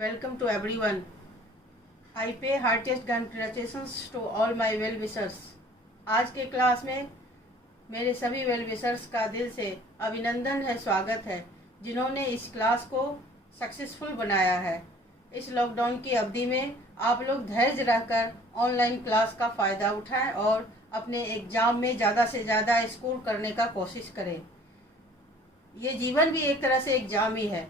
Welcome to everyone. I pay heartiest congratulations to all my well wishers. आज के class में मेरे सभी वेल विशर्स का दिल से अभिनंदन है, स्वागत है, जिन्होंने इस क्लास को सक्सेसफुल बनाया है। इस लॉकडाउन की अवधि में आप लोग धैर्य रहकर ऑनलाइन क्लास का फ़ायदा उठाएं और अपने एग्ज़ाम में ज़्यादा से ज़्यादा स्कोर करने का कोशिश करें। ये जीवन भी एक तरह से एग्ज़ाम ही है।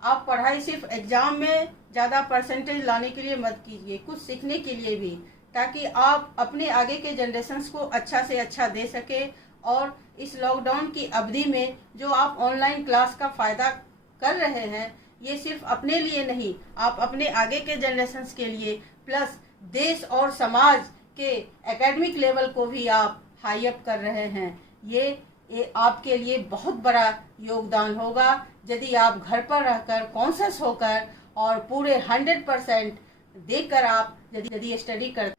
आप पढ़ाई सिर्फ एग्ज़ाम में ज़्यादा परसेंटेज लाने के लिए मत कीजिए, कुछ सीखने के लिए भी, ताकि आप अपने आगे के जनरेशन्स को अच्छा से अच्छा दे सके। और इस लॉकडाउन की अवधि में जो आप ऑनलाइन क्लास का फ़ायदा कर रहे हैं, ये सिर्फ अपने लिए नहीं, आप अपने आगे के जनरेशन्स के लिए प्लस देश और समाज के एकेडमिक लेवल को भी आप हाई अप कर रहे हैं। ये आपके लिए बहुत बड़ा योगदान होगा यदि आप घर पर रहकर कॉन्शियस होकर और पूरे 100% देकर आप यदि स्टडी करते।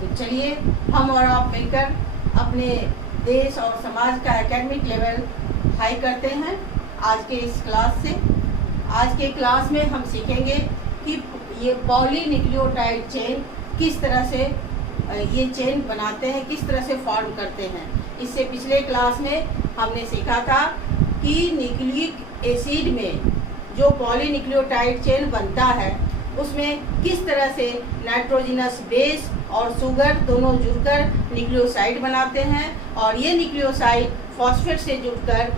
तो चलिए हम और आप मिलकर अपने देश और समाज का एकेडमिक लेवल हाई करते हैं आज के इस क्लास से। आज के क्लास में हम सीखेंगे कि ये पॉलीन्यूक्लियोटाइड चेन किस तरह से ये चेन बनाते हैं, किस तरह से फॉर्म करते हैं। इससे पिछले क्लास में हमने सीखा था कि न्यूक्लिक एसिड में जो पॉलीन्यूक्लियोटाइड चेन बनता है उसमें किस तरह से नाइट्रोजनस बेस और शुगर दोनों जुड़कर न्यूक्लियोसाइड बनाते हैं, और ये न्यूक्लियोसाइड फॉस्फेट से जुड़कर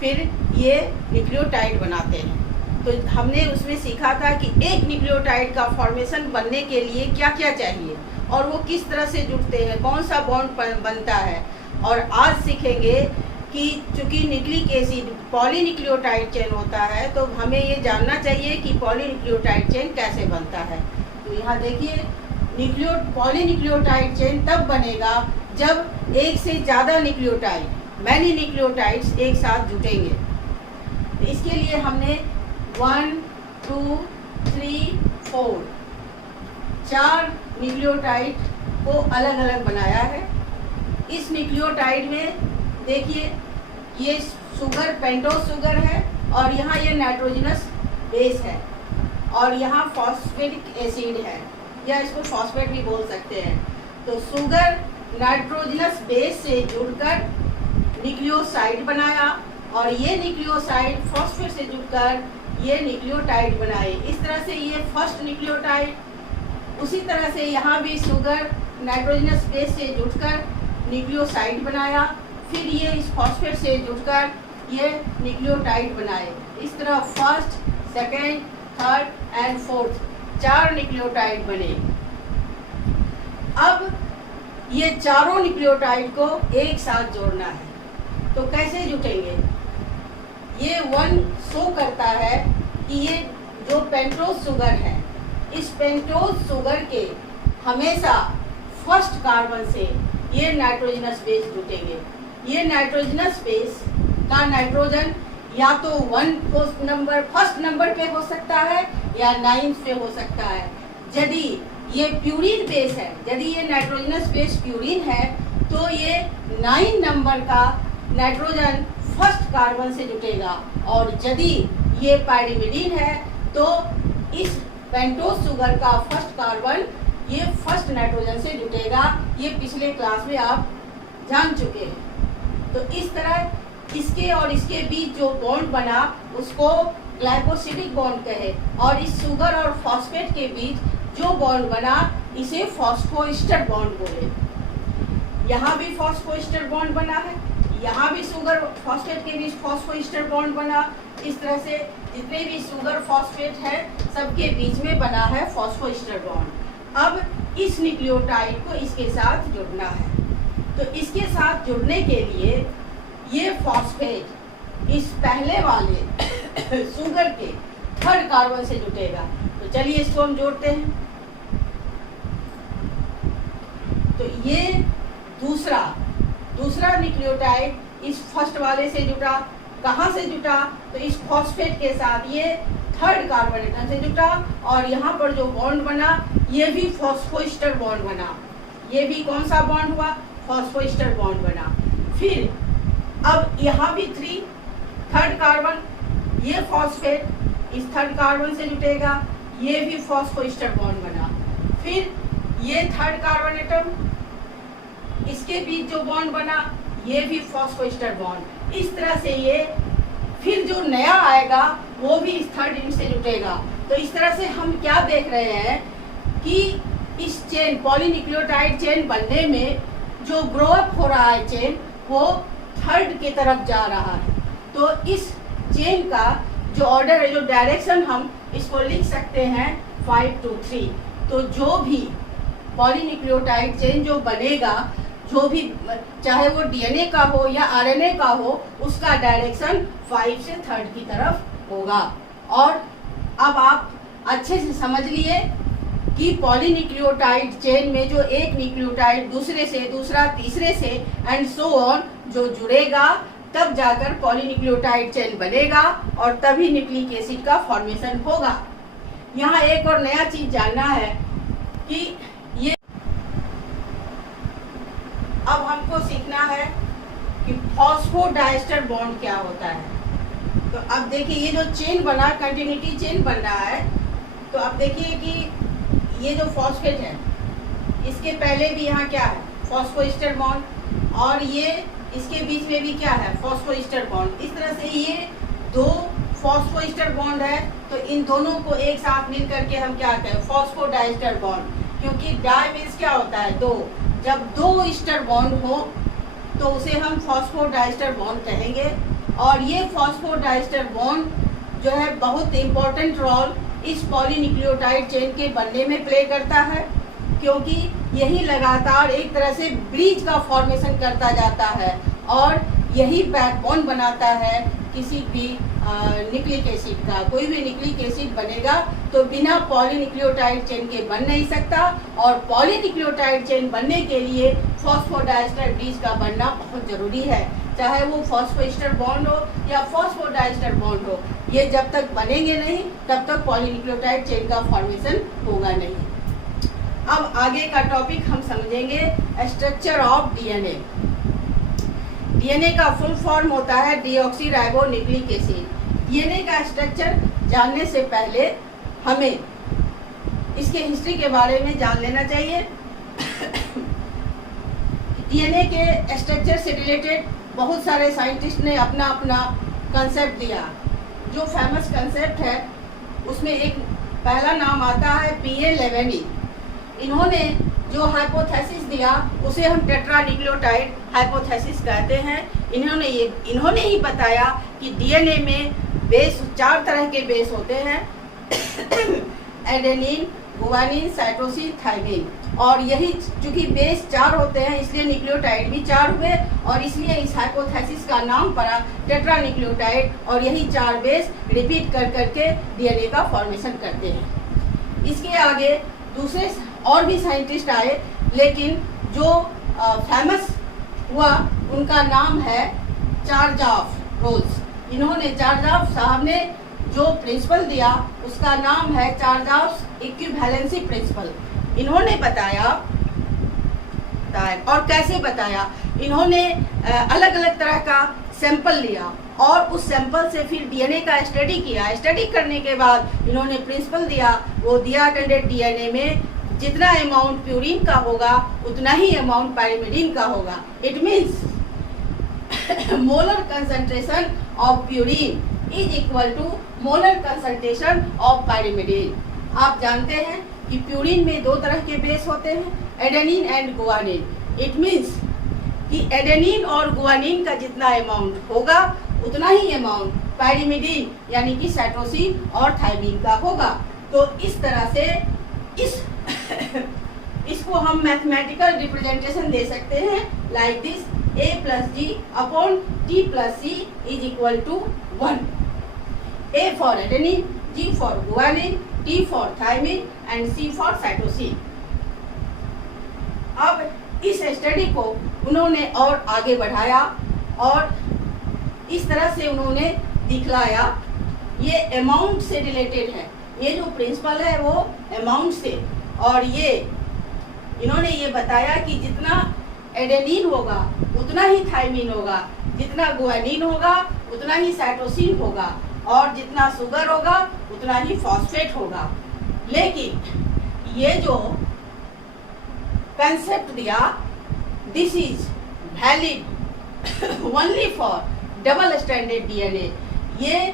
फिर ये न्यूक्लियोटाइड बनाते हैं। तो हमने उसमें सीखा था कि एक न्यूक्लियोटाइड का फॉर्मेशन बनने के लिए क्या क्या चाहिए और वो किस तरह से जुड़ते हैं, कौन सा बॉन्ड बनता है। और आज सीखेंगे कि चूँकि न्यूक्लिक एसिड पॉलीन्यूक्लियोटाइड चेन होता है, तो हमें ये जानना चाहिए कि पॉलीन्यूक्लियोटाइड चेन कैसे बनता है। तो यहाँ देखिए, पॉलीन्यूक्लियोटाइड चेन तब बनेगा जब एक से ज़्यादा न्यूक्लियोटाइड मैनी न्यूक्लियोटाइड्स एक साथ जुटेंगे। तो इसके लिए हमने 1 2 3 4 4 न्यूक्लियोटाइड को अलग अलग बनाया है। इस न्यूक्लियोटाइड में देखिए, ये शुगर पेंटोस शुगर है और यहाँ ये नाइट्रोजनस बेस है और यहाँ फॉस्फेटिक एसिड है, या इसको फॉस्फेट भी बोल सकते हैं। तो शुगर नाइट्रोजनस बेस से जुड़कर न्यूक्लियोसाइड बनाया और ये न्यूक्लियोसाइड फॉस्फेट से जुड़कर ये न्यूक्लियोटाइड बनाए। इस तरह से ये फर्स्ट न्यूक्लियोटाइड। उसी तरह से यहाँ भी शुगर नाइट्रोजनस बेस से जुड़कर न्यूक्लियोसाइड बनाया, फिर ये इस फॉस्फेट से जुड़कर ये न्यूक्लियोटाइड बनाए। इस तरह first, second, third and fourth 4 nucleotide बने। अब ये चारों न्यूक्लियोटाइड को एक साथ जोड़ना है। तो कैसे जुटेंगे? ये 1 शो करता है कि ये जो पेंटोस शुगर है, इस पेंटोस शुगर के हमेशा फर्स्ट कार्बन से ये नाइट्रोजनस बेस जुटेंगे। ये नाइट्रोजनस बेस का नाइट्रोजन या तो फर्स्ट नंबर पे हो सकता है या 9th पे हो सकता है। यदि ये प्यूरिन बेस है, यदि ये नाइट्रोजनस बेस प्यूरिन है, तो ये 9 नंबर का नाइट्रोजन फर्स्ट कार्बन से जुटेगा, और यदि ये पाइरिमिडीन है तो इस पेंटोस शुगर का फर्स्ट कार्बन ये फर्स्ट नाइट्रोजन से जुटेगा। ये पिछले क्लास में आप जान चुके हैं। तो इस तरह इसके और इसके बीच जो बॉन्ड बना उसको ग्लाइकोसिडिक बॉन्ड कहे, और इस शुगर और फॉस्फेट के बीच जो बॉन्ड बना इसे फॉस्फोएस्टर बॉन्ड बोले। यहाँ भी फॉस्फोएस्टर बॉन्ड बना है, यहाँ भी शुगर फॉस्फेट के बीच फॉस्फोएस्टर बॉन्ड बना। इस तरह से जितने भी शुगर फॉस्फेट है सबके बीच में बना है फॉस्फोएस्टर बॉन्ड। अब इस न्यूक्लियोटाइड को इसके साथ जुड़ना है। तो इसके साथ जुड़ने के लिए ये फॉस्फेट इस पहले वाले शुगर के थर्ड कार्बन से जुटेगा। तो चलिए इसको हम जोड़ते हैं। तो ये दूसरा न्यूक्लियोटाइड इस फर्स्ट वाले से जुटा। कहाँ से जुटा? तो इस फॉस्फेट के साथ ये थर्ड कार्बन एटम से जुटा, और यहाँ पर जो बॉन्ड बना ये भी फॉस्फोएस्टर बॉन्ड बना। ये भी कौन सा बॉन्ड हुआ? फॉस्फोएस्टर बॉन्ड बना। फिर अब यहाँ भी 3 थर्ड कार्बन, ये फॉस्फेट इस थर्ड कार्बन से जुटेगा, ये भी फॉस्फोएस्टर बॉन्ड बना। फिर ये थर्ड कार्बन एटम, इसके बीच जो बॉन्ड बना ये भी फॉस्फोएस्टर बॉन्ड। इस तरह से ये फिर जो नया आएगा वो भी इस थर्ड रिंग से जुटेगा। तो इस तरह से हम क्या देख रहे हैं कि इस चेन पॉलीन्यूक्लियोटाइड चेन बनने में जो ग्रो अप हो रहा है चेन, वो थर्ड की तरफ जा रहा है। तो इस चेन का जो ऑर्डर है, जो डायरेक्शन, हम इसको लिख सकते हैं 5 to 3। तो जो भी पॉलीन्यूक्लियोटाइड चेन जो बनेगा, जो भी चाहे वो डीएनए का हो या आरएनए का हो, उसका डायरेक्शन 5 से थर्ड की तरफ होगा। और अब आप अच्छे से समझ लिए कि पॉलीन्यूक्लियोटाइड चेन में जो एक न्यूक्लियोटाइड दूसरे से, दूसरा तीसरे से एंड सो ऑन जो जुड़ेगा, तब जाकर पॉलीन्यूक्लियोटाइड चेन बनेगा और तभी न्यूक्लिक एसिड का फॉर्मेशन होगा। यहाँ एक और नया चीज जानना है कि ये अब हमको सीखना है कि फॉस्फोडाइस्टर बॉन्ड क्या होता है। तो अब देखिए ये जो चेन बना, कंटिन्यूटी चेन बन रहा है, तो अब देखिए कि ये जो फॉस्फेट है, इसके पहले भी यहाँ क्या है, फॉस्फोएस्टर बॉन्ड, और ये इसके बीच में भी क्या है, फॉस्फोएस्टर बॉन्ड। इस तरह से ये दो फॉस्फोएस्टर बॉन्ड है, तो इन दोनों को एक साथ मिल करके हम क्या कहते हैं, फॉस्फोडाइस्टर बॉन्ड। क्योंकि डाई मीन्स क्या होता है, दो। जब दो ईस्टर बॉन्ड हो तो उसे हम फॉस्फोडाइस्टर बॉन्ड कहेंगे। और ये फॉस्फोडाइस्टर बॉन्ड जो है बहुत इंपॉर्टेंट रोल इस पॉलीन्यूक्लियोटाइड चेन के बनने में प्ले करता है, क्योंकि यही लगातार एक तरह से ब्रिज का फॉर्मेशन करता जाता है और यही बैकबोन बनाता है किसी भी न्यूक्लिक एसिड का। कोई भी न्यूक्लिक एसिड बनेगा तो बिना पॉलीन्यूक्लियोटाइड चेन के बन नहीं सकता, और पॉलीन्यूक्लियोटाइड चेन बनने के लिए फॉस्फोडाइस्टर ब्रिज का बनना बहुत जरूरी है। चाहे वो फॉस्फोएस्टर बॉन्ड हो या फॉस्फोडाइस्टर बॉन्ड हो, ये जब तक बनेंगे नहीं तब तक पॉलीन्यूक्लियोटाइड चेन का फॉर्मेशन होगा नहीं। अब आगे का टॉपिक हम समझेंगे स्ट्रक्चर ऑफ डीएनए। डीएनए का फुल फॉर्म होता है डीऑक्सीराइबोन्यूक्लिक एसिड। डीएनए का स्ट्रक्चर जानने से पहले हमें इसके हिस्ट्री के बारे में जान लेना चाहिए। डीएनए के स्ट्रक्चर से रिलेटेड बहुत सारे साइंटिस्ट ने अपना अपना कंसेप्ट दिया। जो फेमस कंसेप्ट है उसमें एक पहला नाम आता है पीए लेवेनी। इन्होंने जो हाइपोथेसिस दिया उसे हम टेट्रान्यूक्लियोटाइड हाइपोथेसिस कहते हैं। इन्होंने ही बताया कि डीएनए में बेस 4 तरह के बेस होते हैं, एडेनिन, गुआनिन, साइटोसिन, थाइमिन। और यही चूंकि बेस 4 होते हैं इसलिए न्यूक्लियोटाइड भी 4 हुए, और इसलिए इस हाइपोथेसिस का नाम पड़ा टेट्रान्यूक्लियोटाइड। और यही 4 बेस रिपीट कर करके डीएनए का फॉर्मेशन करते हैं। इसके आगे दूसरे और भी साइंटिस्ट आए, लेकिन जो फेमस हुआ उनका नाम है चार्जॉफ रोल्स। इन्होंने चार्जॉफ साहब ने जो प्रिंसिपल दिया उसका नाम है चार्जॉफ इक्विवेलेंसी प्रिंसिपल। इन्होंने बताया, और कैसे बताया, इन्होंने अलग अलग तरह का सैंपल लिया और उस सैंपल से फिर डीएनए का स्टडी किया। स्टडी करने के बाद इन्होंने प्रिंसिपल दिया, वो दिया कि डीएनए में जितना अमाउंट प्यूरिन का होगा उतना ही अमाउंट पाइरिमिडीन का होगा। It means molar concentration of purine is equal to molar concentration of pyrimidine. आप जानते हैं कि प्यूरिन में 2 तरह के बेस होते हैं, adenine and guanine. It means कि एडेनिन और गुआनिन का जितना अमाउंट होगा उतना ही अमाउंट पाइरिमिडीन यानी कि साइटोसिन और थाइमिन का होगा। तो इस तरह से इसको हम मैथमेटिकल रिप्रेजेंटेशन दे सकते हैं like this, A+G/T+C is equal to 1। A for adenine, G for guanine, T for thymine and C for cytosine. अब इस स्टडी को उन्होंने और आगे बढ़ाया और इस तरह से उन्होंने दिखलाया, ये अमाउंट से रिलेटेड है। ये जो प्रिंसिपल है वो अमाउंट से, और ये इन्होंने ये बताया कि जितना एडेनिन होगा उतना ही थाइमिन होगा, जितना गुआनिन होगा उतना ही साइटोसिन होगा, और जितना शुगर होगा उतना ही फॉस्फेट होगा। लेकिन ये जो कंसेप्ट दिया, this is valid only for double standard DNA. ये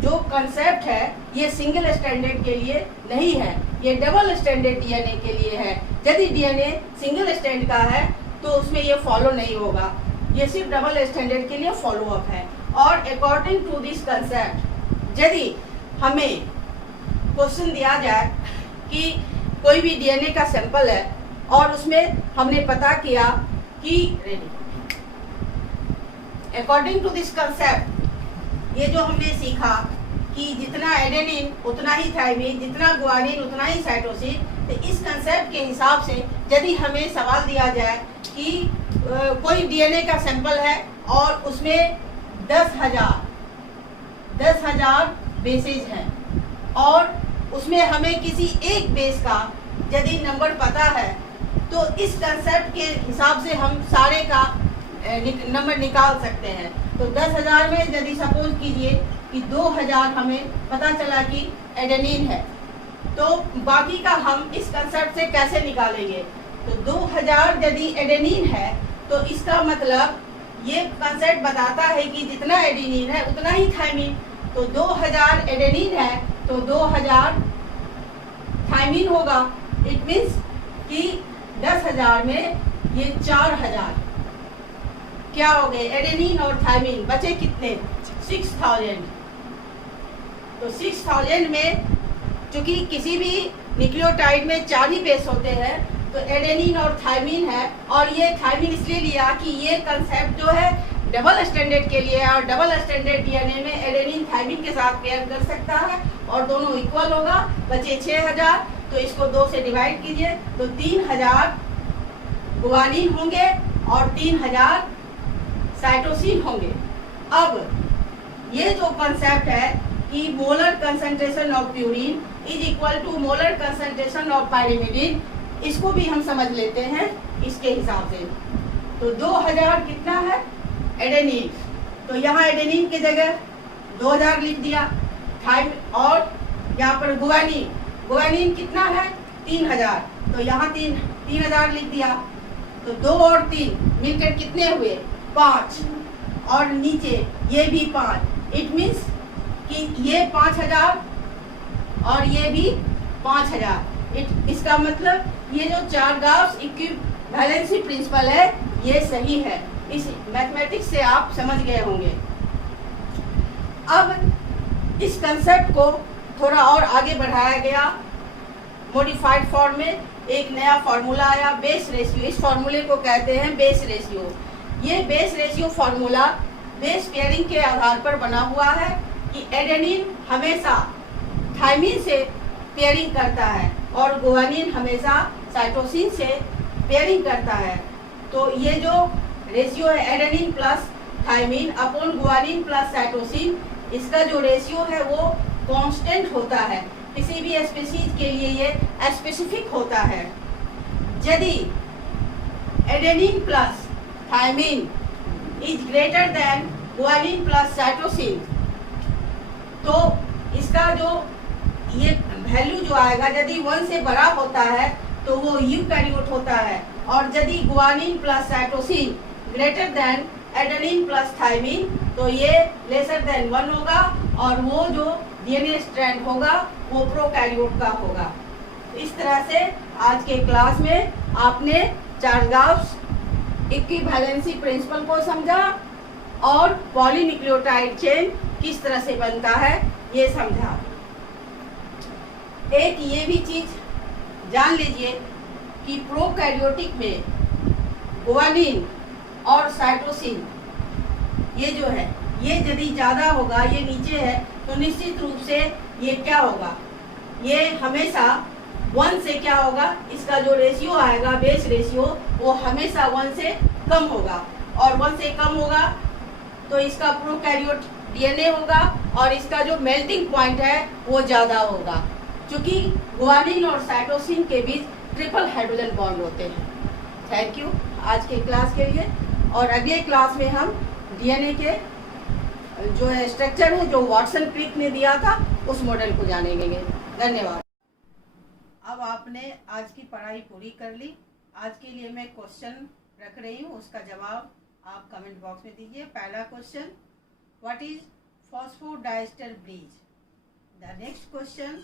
जो कंसेप्ट है ये सिंगल स्टैंडर्ड के लिए नहीं है, ये डबल स्टैंडर्ड डीएनए के लिए है। यदि डीएनए सिंगल स्टैंड का है तो उसमें ये फॉलो नहीं होगा, ये सिर्फ डबल स्टैंडर्ड के लिए फॉलो अप है। और अकॉर्डिंग टू दिस कंसेप्ट यदि हमें क्वेश्चन दिया जाए कि कोई भी डीएनए का सैंपल है और उसमें हमने पता किया कि अकॉर्डिंग टू दिस कंसेप्ट, ये जो हमने सीखा कि जितना एडेनिन उतना ही थायमिन, जितना गुआनिन उतना ही साइटोसिन, तो इस कंसेप्ट के हिसाब से यदि हमें सवाल दिया जाए कि कोई डीएनए का सैंपल है और उसमें 10,000 बेसेज हैं और उसमें हमें किसी एक बेस का यदि नंबर पता है तो इस कंसेप्ट के हिसाब से हम सारे का नंबर निकाल सकते हैं। तो 10,000 में यदि सपोज कीजिए कि 2,000 हमें पता चला कि एडेनिन है, तो बाकी का हम इस कंसेप्ट से कैसे निकालेंगे? तो 2,000 यदि एडेनिन है तो इसका मतलब ये कंसेप्ट बताता है कि जितना एडेनिन है उतना ही थायमिन। तो 2,000 एडेनिन है तो 2,000 थायमिन होगा। इट मीन्स कि 10,000 में ये 4,000 क्या हो गए? एडेनिन और थायमिन बचे कितने? 6,000। तो 6,000 में चूंकि किसी भी न्यूक्लियोटाइड में 4 ही बेस होते हैं तो एडेनिन और थायमिन है, और ये थायमिन इसलिए लिया कि ये कंसेप्ट जो है डबल स्टैंडर्ड के लिए है और डबल स्टैंडर्ड डीएनए में एडेनिन थायमिन के साथ पेयर कर सकता है और दोनों इक्वल होगा। बचे 6,000, तो इसको 2 से डिवाइड कीजिए तो 3,000 गुआनिन होंगे और 3,000 साइटोसिन होंगे। अब ये जो कंसेप्ट है कि molar concentration of purine is equal to molar concentration of pyrimidine, इसको भी हम समझ लेते हैं इसके हिसाब से। तो 2,000 कितना है? एडेनिन, तो यहाँ एडेनिन की जगह 2,000 लिख दिया। और यहाँ पर गुआनिन कितना है? 3,000, तो यहाँ 3,000 लिख दिया। तो 2 और 3 मिलकर कितने हुए? 5, और नीचे ये भी 5। इट मीन्स कि ये 5,000 और ये भी 5,000। इसका मतलब ये जो 4 गाउस इक्विवेलेंसी प्रिंसिपल है ये सही है। इस मैथमेटिक्स से आप समझ गए होंगे। अब इस कंसेप्ट को थोड़ा और आगे बढ़ाया गया मॉडिफाइड फॉर्म में। एक नया फार्मूला आया, बेस रेशियो। इस फार्मूले को कहते हैं बेस रेशियो। ये base ratio formula base pairing के आधार पर बना हुआ है कि एडेनिन हमेशा थायमिन से पेयरिंग करता है और गुआनिन हमेशा साइटोसिन से पेयरिंग करता है। तो ये जो रेशियो है adenine plus thymine upon guanine plus cytosine, इसका जो रेशियो है वो कांस्टेंट होता है। किसी भी स्पीशीज के लिए ये स्पेसिफिक होता है। यदि adenine plus thymine is greater than guanine plus cytosine, तो इसका जो ये वैल्यू जो आएगा यदि 1 से बड़ा होता है तो वो यूकैरियोट होता है, और यदि guanine plus cytosine greater than adenine plus thymine तो ये लेसर देन 1 होगा, और वो जो डीएनए स्ट्रैंड होगा वो प्रोकैरियोट का होगा। इस तरह से आज के क्लास में आपने चार्गाव्स इक्विवेलेंसी प्रिंसिपल को समझा और पॉलीन्यूक्लियोटाइड चेन किस तरह से बनता है ये समझा। एक ये भी चीज जान लीजिए कि प्रोकैरियोटिक में गुआनिन और साइटोसिन ये जो है ये यदि ज़्यादा होगा, ये नीचे है, तो निश्चित रूप से ये क्या होगा? ये हमेशा 1 से क्या होगा? इसका जो रेशियो आएगा बेस रेशियो वो हमेशा 1 से कम होगा, और 1 से कम होगा तो इसका प्रोकैरियोट डीएनए होगा और इसका जो मेल्टिंग पॉइंट है वो ज़्यादा होगा, क्योंकि गुआनिन और साइटोसिन के बीच ट्रिपल हाइड्रोजन बॉन्ड होते हैं। थैंक यू आज के क्लास के लिए, और अगले क्लास में हम डीएनए के जो है स्ट्रक्चर है जो वाटसन क्रिक ने दिया था उस मॉडल को जानेंगे। धन्यवाद। अब आपने आज की पढ़ाई पूरी कर ली। आज के लिए मैं क्वेश्चन रख रही हूँ, उसका जवाब आप कमेंट बॉक्स में दीजिए। पहला question, what is phosphodiester bridge? The next question,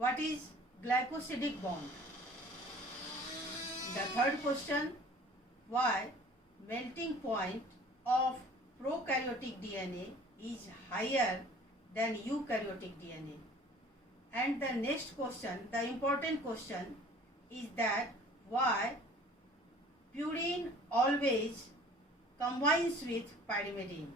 what is glycosidic bond? The third question, why melting point of prokaryotic DNA is higher than eukaryotic DNA? And the next question, the important question is that why purine always combines with pyrimidine?